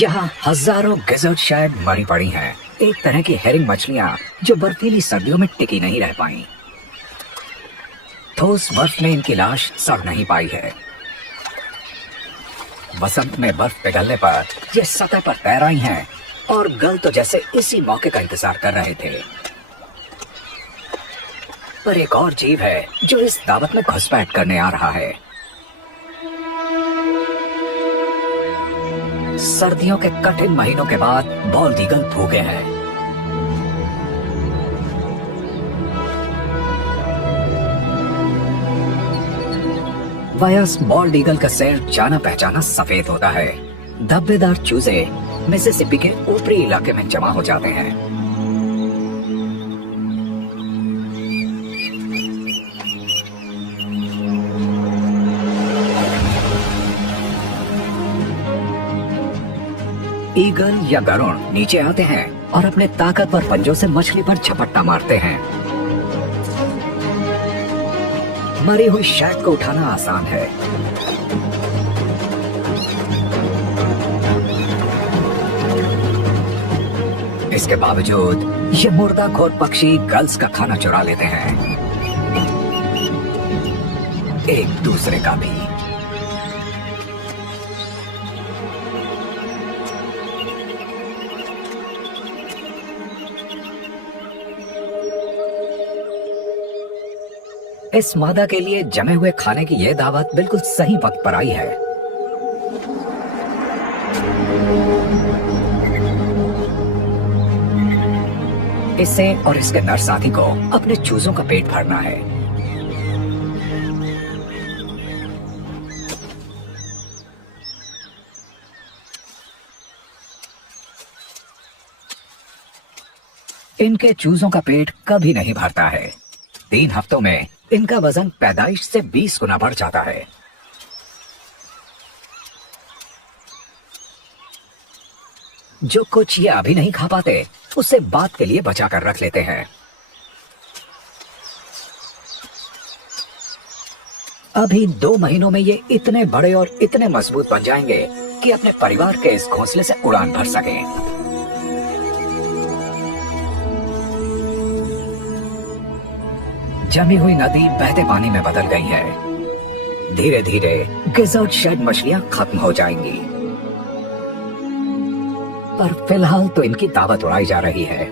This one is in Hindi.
यहाँ हजारों गिज़र्ड शायद मरी पड़ी हैं। एक तरह की हेरिंग मछलियाँ जो बर्फीली सर्दियों में टिकी नहीं रह पाई। ठोस बर्फ ने इनकी लाश सड़ नहीं पाई है। बसंत में बर्फ पिघलने पर ये सतह पर तैर आई हैं और गल तो जैसे इसी मौके का इंतजार कर रहे थे। पर एक और जीव है जो इस दावत में घुसपैठ करने आ रहा है। सर्दियों के कठिन महीनों के बाद बॉल्ड ईगल भूखे हैं। वयस्क बॉल्ड ईगल का सिर जाना पहचाना सफेद होता है। धब्बेदार चूजे मिसिसिपी के ऊपरी इलाके में जमा हो जाते हैं। ईगल या गरुड़ नीचे आते हैं और अपने ताकतवर पंजों से मछली पर झपट्टा मारते हैं। मरी हुई शैक को उठाना आसान है। इसके बावजूद ये मुर्दाखोर पक्षी गल्स का खाना चुरा लेते हैं, एक दूसरे का भी। इस मादा के लिए जमे हुए खाने की यह दावत बिल्कुल सही वक्त पर आई है। इसे और इसके नर साथी को अपने चूजों का पेट भरना है। इनके चूजों का पेट कभी नहीं भरता है। 3 हफ्तों में इनका वजन पैदाइश से 20 गुना बढ़ जाता है। जो कुछ ये अभी नहीं खा पाते उसे बाद के लिए बचा कर रख लेते हैं। अभी 2 महीनों में ये इतने बड़े और इतने मजबूत बन जाएंगे कि अपने परिवार के इस घोंसले से उड़ान भर सकें। जमी हुई नदी बहते पानी में बदल गई है। धीरे धीरे गिज़र्ड शेड मछलियां खत्म हो जाएंगी, पर फिलहाल तो इनकी दावत उड़ाई जा रही है।